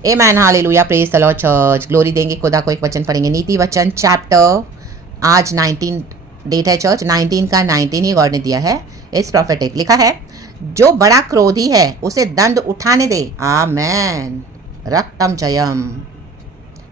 Amen, hallelujah, praise the Lord church. Glory देंगे खुदा को। एक वचन पढ़ेंगे, नीति वचन चैप्टर, आज 19 डेट है चर्च, 19 का 19 ही गॉड ने दिया है। इस प्रॉफिटिक लिखा है, जो बड़ा क्रोधी है उसे दंड उठाने दे। आमेन, रक्तम जयम।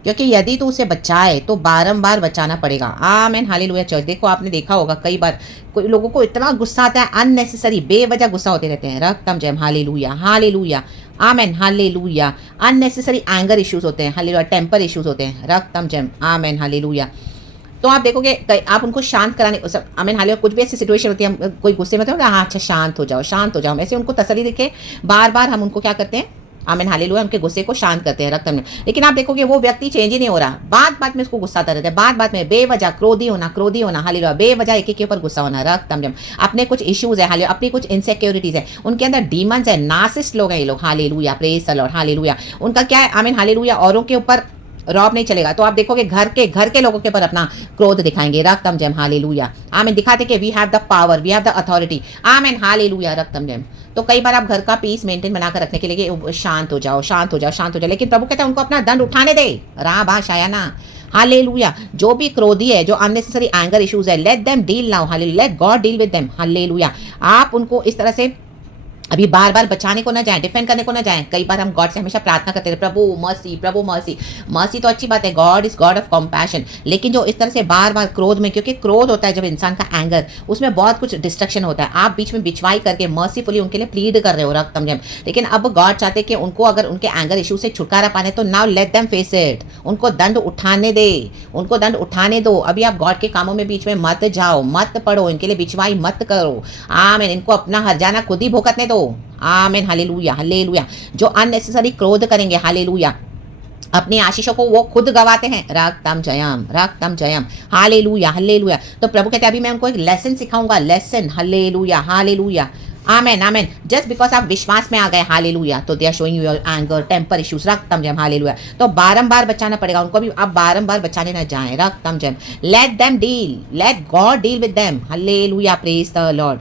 क्योंकि यदि तू उसे बचाए तो बारंबार बचाना पड़ेगा। आमेन, हालेलुया चर्च। देखो, आपने देखा होगा कई बार कोई लोगों को इतना गुस्सा आता है, अननेसेसरी बेवजह गुस्सा होते रहते हैं। रक्तम जयम, हालेलुया हालेलुया, आमेन, हालेलुया। अननेसेसरी एंगर इश्यूज होते हैं, हालेलुया। टेम्पर इश्यूज होते हैं, रक्तम जयम, आमेन, हालेलुया। तो आप देखोगे आप उनको शांत कराने, आमीन, हालेलुया। कुछ भी ऐसी सिचुएशन होती है, हम कोई गुस्से में होते हैं, हाँ अच्छा शांत हो जाओ, शांत हो जाओ, ऐसे उनको तसल्ली देके बार बार हम उनको क्या करते हैं, आमीन, हालेलुया, उनके गुस्से को शांत करते हैं रक्त में। लेकिन आप देखोगे वो व्यक्ति चेंज ही नहीं हो रहा, बात बात में उसको गुस्सा आता रहता है, बात बात में बेवजह क्रोधी होना, हालेलुया, बेवजह एक के ऊपर गुस्सा होना, रक्त में। अपने कुछ इश्यूज है, हालेलुया, अपनी कुछ इनसिक्योरिटीज है, उनके अंदर डीमंस है, नार्सिसिस्ट लोग हैं ये लोग, hallelujah, praise the Lord, hallelujah. उनका क्या है, आमीन, हालेलुया, औरों के ऊपर रौब नहीं चलेगा। तो आप देखोगे घर के लोगों के ऊपर अपना क्रोध दिखाएंगे, रक्तम जयम, हालेलुया, आमीन। दिखाते कि we have the power, we have the authority, amen, hallelujah, रक्तम जयम। तो कई बार आप घर का पीस मेंटेन बनाकर रखने के लिए शांत हो जाओ, शांत हो जाओ, शांत हो जाओ, लेकिन प्रभु कहते हैं उनको अपना दंड उठाने दे, रा बा शायाना, हालेलुया। जो भी क्रोधी है, जो अननेसेसरी एंगर इश्यूज है, late them deal now, hallelujah, late God deal with them, hallelujah. आप उनको इस तरह से अभी बार बार बचाने को ना जाएं, डिफेंड करने को ना जाएं। कई बार हम गॉड से हमेशा प्रार्थना करते हैं, प्रभु मर्सी, प्रभु मर्सी। मर्सी तो अच्छी बात है, God is God of compassion, लेकिन जो इस तरह से बार बार क्रोध में, क्योंकि क्रोध होता है जब इंसान का एंगर, उसमें बहुत कुछ डिस्ट्रक्शन होता है। आप बीच में बिचवाई करके मर्सीफुली उनके लिए प्लीड कर रहे हो, रक्तम जम। लेकिन अब गॉड चाहते कि उनको अगर उनके एंगर इशू से छुटकारा पाने, तो now let them face it, उनको दंड उठाने दे, उनको दंड उठाने दो। अभी आप गॉड के कामों में बीच में मत जाओ, मत पढ़ो, इनके लिए बिचवाई मत करो, आमीन। इनको अपना हर्जाना खुद ही भुगतने दो, आमीन, हालेलुया, हालेलुया। जो अननेसेसरी क्रोध करेंगे, हालेलुया, अपनी आशीषों को वो खुद गवाते हैं, रक्तम जयम, रक्तम जयम, हालेलुया, हालेलुया। तो प्रभु कहते हैं अभी मैं उनको एक लेसन सिखाऊंगा, lesson, hallelujah, hallelujah, amen, amen. Just because आप विश्वास में आ गए, हालेलुया, तो they are showing your anger, temper issues, रक्तम जयम, हालेलुया। तो बारंबार बचाना पड़ेगा उनको भी, आप बारंबार बचाने ना जाएं, रक्तम जयम। Let them deal, let God deal with them, hallelujah, praise the Lord,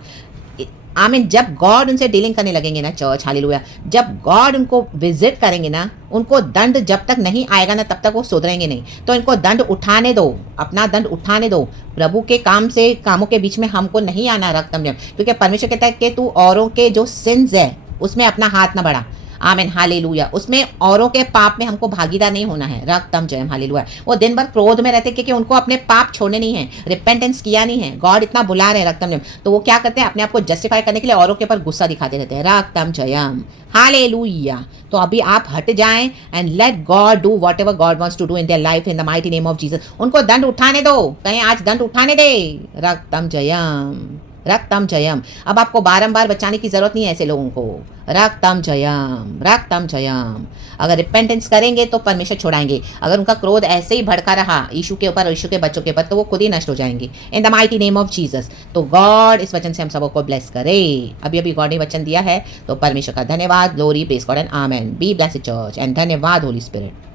amen. जब गॉड उनसे डीलिंग करने लगेंगे ना चर्च, हालेलुया, जब गॉड उनको विजिट करेंगे ना, उनको दंड जब तक नहीं आएगा ना, तब तक वो सुधरेंगे नहीं। तो इनको दंड उठाने दो, अपना दंड उठाने दो। प्रभु के काम से कामों के बीच में हमको नहीं आना, रक्तम जम, क्योंकि परमेश्वर कहता है कि तू औरों के जो सिंस है उसमें अपना हाथ ना बढ़ा, आमीन, हालेलुया। उसमें औरों के पाप में हमको भागीदार नहीं होना है, रक्तम जयम, हालेलुया। वो दिन भर क्रोध में रहते क्योंकि उनको अपने पाप छोड़ने नहीं है, रिपेंटेंस किया नहीं है। गॉड इतना बुला रहे हैं, रक्तम जयम। तो वो क्या करते हैं, अपने आप को जस्टिफाई करने के लिए औरों के ऊपर गुस्सा दिखाते रहते हैं, रक्तम जयम, हालेलुया। तो अभी आप हट जाएं and let God do whatever God wants to do in their life in the mighty name of Jesus. उनको दंड उठाने दो, कहीं आज दंड उठाने दे, रक्तम जयम, रक्तम जयम। अब आपको बारंबार बचाने की जरूरत नहीं है ऐसे लोगों को, रक्तम जयम, रक्तम जयम। अगर रिपेंटेंस करेंगे तो परमेश्वर छोड़ाएंगे। अगर उनका क्रोध ऐसे ही भड़का रहा यीशु के ऊपर, यीशु के बच्चों के ऊपर, तो वो खुद ही नष्ट हो जाएंगे इन the mighty name of Jesus. तो गॉड इस वचन से हम सबको ब्लेस करे। अभी अभी गॉड ने वचन दिया है, तो परमेश्वर का धन्यवाद, glory, praise God and amen. Be blessed church and धन्यवाद होली स्पिरिट।